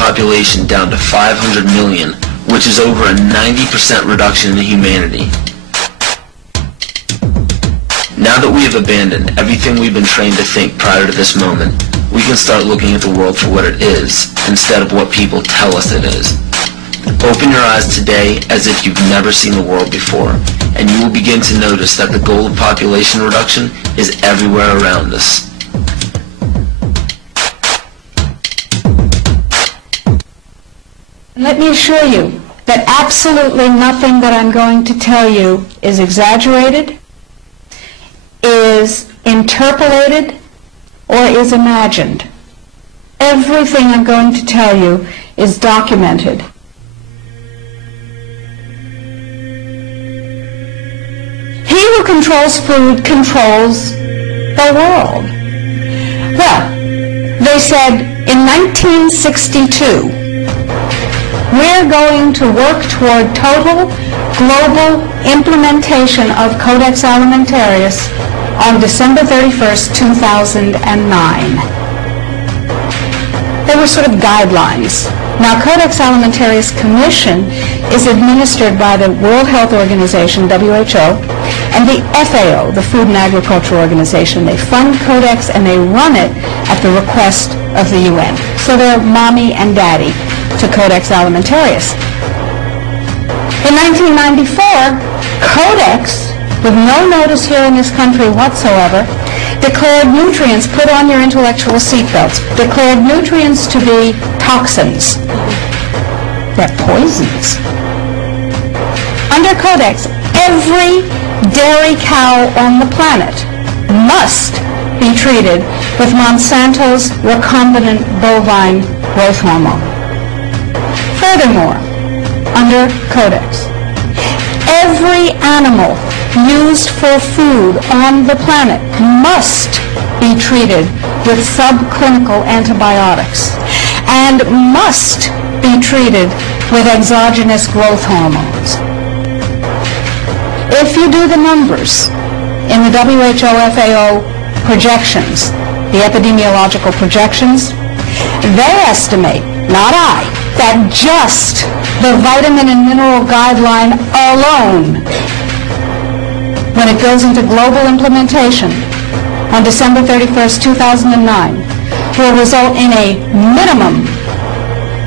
population down to 500 million, which is over a 90% reduction in humanity. Now that we have abandoned everything we've been trained to think prior to this moment, we can start looking at the world for what it is, instead of what people tell us it is. Open your eyes today as if you've never seen the world before, and you will begin to notice that the goal of population reduction is everywhere around us. Let me assure you that absolutely nothing that I'm going to tell you is exaggerated, is interpolated, or is imagined. Everything I'm going to tell you is documented. He who controls food controls the world. Well, they said in 1962, we're going to work toward total global implementation of Codex Alimentarius on December 31st, 2009. They were sort of guidelines. Now, Codex Alimentarius Commission is administered by the World Health Organization, WHO, and the FAO, the Food and Agriculture Organization. They fund Codex and they run it at the request of the UN. So they're mommy and daddy to Codex Alimentarius. In 1994, Codex, with no notice here in this country whatsoever, declared nutrients, put on your intellectual seatbelts, declared nutrients to be toxins. They're poisons. Under Codex, every dairy cow on the planet must be treated with Monsanto's recombinant bovine growth hormone. Furthermore, under Codex, every animal used for food on the planet must be treated with subclinical antibiotics and must be treated with exogenous growth hormones. If you do the numbers in the WHO-FAO projections, the epidemiological projections, they estimate, not I, that just the vitamin and mineral guideline alone, when it goes into global implementation on December 31st, 2009, will result in a minimum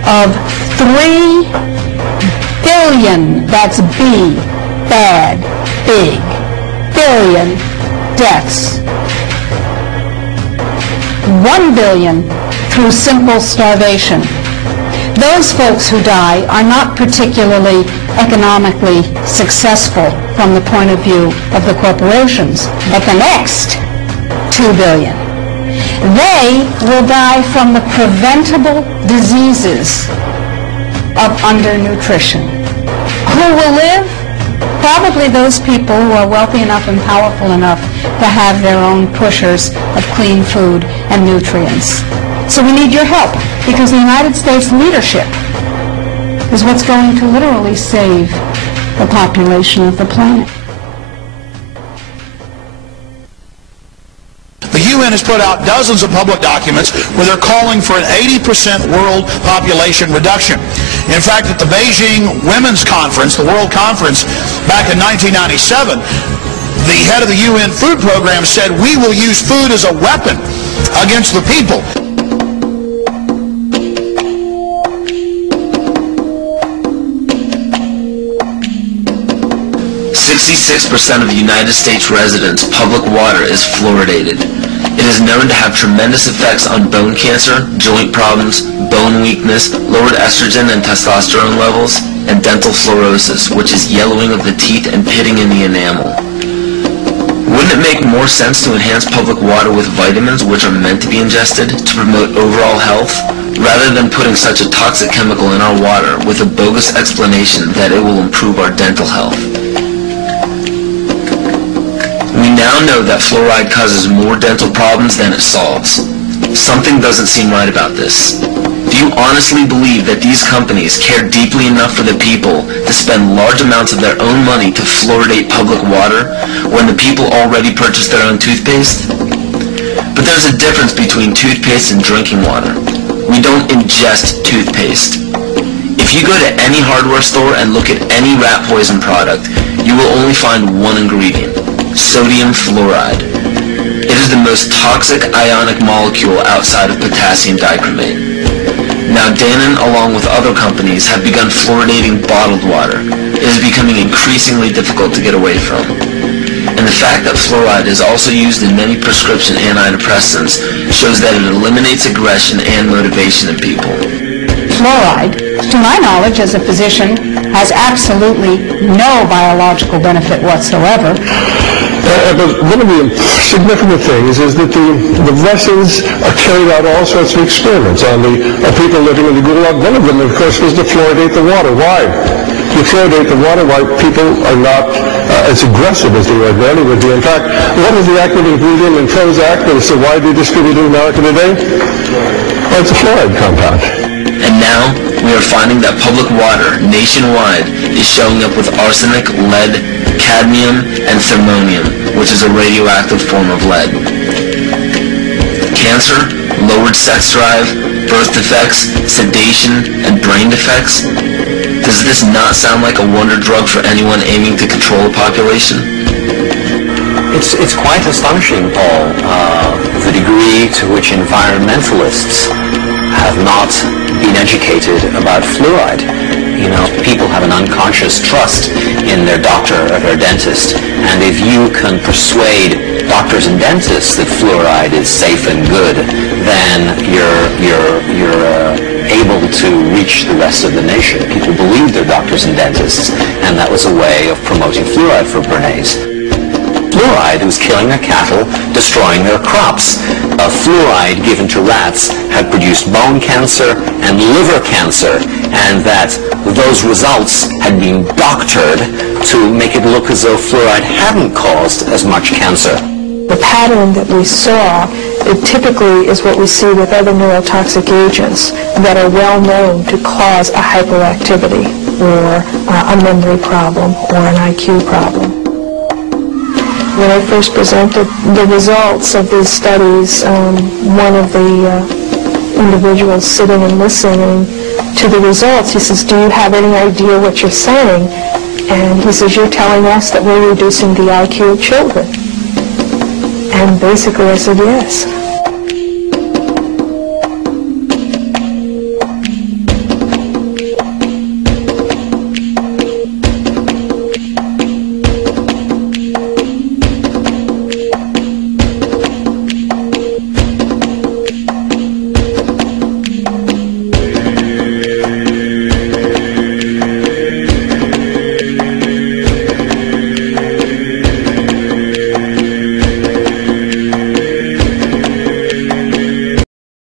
of 3 billion, that's B, bad, big, billion deaths. 1 billion through simple starvation. Those folks who die are not particularly economically successful from the point of view of the corporations, but the next 2 billion, they will die from the preventable diseases of undernutrition. Who will live? Probably those people who are wealthy enough and powerful enough to have their own pushers of clean food and nutrients. So we need your help, because the United States leadership is what's going to literally save the population of the planet. The UN has put out dozens of public documents where they're calling for an 80% world population reduction. In fact, at the Beijing Women's Conference, the World Conference, back in 1997, the head of the UN Food Program said, "We will use food as a weapon against the people." 66% of the United States residents' public water is fluoridated. It is known to have tremendous effects on bone cancer, joint problems, bone weakness, lowered estrogen and testosterone levels, and dental fluorosis, which is yellowing of the teeth and pitting in the enamel. Wouldn't it make more sense to enhance public water with vitamins which are meant to be ingested to promote overall health, rather than putting such a toxic chemical in our water with a bogus explanation that it will improve our dental health? We now know that fluoride causes more dental problems than it solves. Something doesn't seem right about this. Do you honestly believe that these companies care deeply enough for the people to spend large amounts of their own money to fluoridate public water when the people already purchase their own toothpaste? But there's a difference between toothpaste and drinking water. We don't ingest toothpaste. If you go to any hardware store and look at any rat poison product, you will only find one ingredient: sodium fluoride. It is the most toxic ionic molecule outside of potassium dichromate. Now Dannon, along with other companies, have begun fluoridating bottled water. It is becoming increasingly difficult to get away from. And the fact that fluoride is also used in many prescription antidepressants shows that it eliminates aggression and motivation in people. Fluoride, to my knowledge as a physician, has absolutely no biological benefit whatsoever. But one of the significant things is that the Russians carried out all sorts of experiments on people living in the Gulag. One of them, of course, was to fluoridate the water. Why? You fluoridate the water, why people are not as aggressive as they ordinarily would be. In fact, what is the active ingredient in Prozac that is so widely distributed in America today? Well, it's a fluoride compound. And now, we are finding that public water nationwide is showing up with arsenic, lead, cadmium, and thermonium, which is a radioactive form of lead. Cancer, lowered sex drive, birth defects, sedation, and brain defects. Does this not sound like a wonder drug for anyone aiming to control a population? It's quite astonishing, Paul, the degree to which environmentalists have not been educated about fluoride. You know, people have an unconscious trust in their doctor or their dentist, and if you can persuade doctors and dentists that fluoride is safe and good, then you're able to reach the rest of the nation. People believe their doctors and dentists, and that was a way of promoting fluoride for Bernays. Fluoride was killing their cattle, destroying their crops. Fluoride given to rats had produced bone cancer and liver cancer, and that those results had been doctored to make it look as though fluoride hadn't caused as much cancer. The pattern that we saw, it typically is what we see with other neurotoxic agents that are well known to cause a hyperactivity or a memory problem or an IQ problem. When I first presented the results of these studies, one of the individuals sitting and listening to the results, he says, "Do you have any idea what you're saying?" And he says, "You're telling us that we're reducing the IQ of children." And basically I said, yes.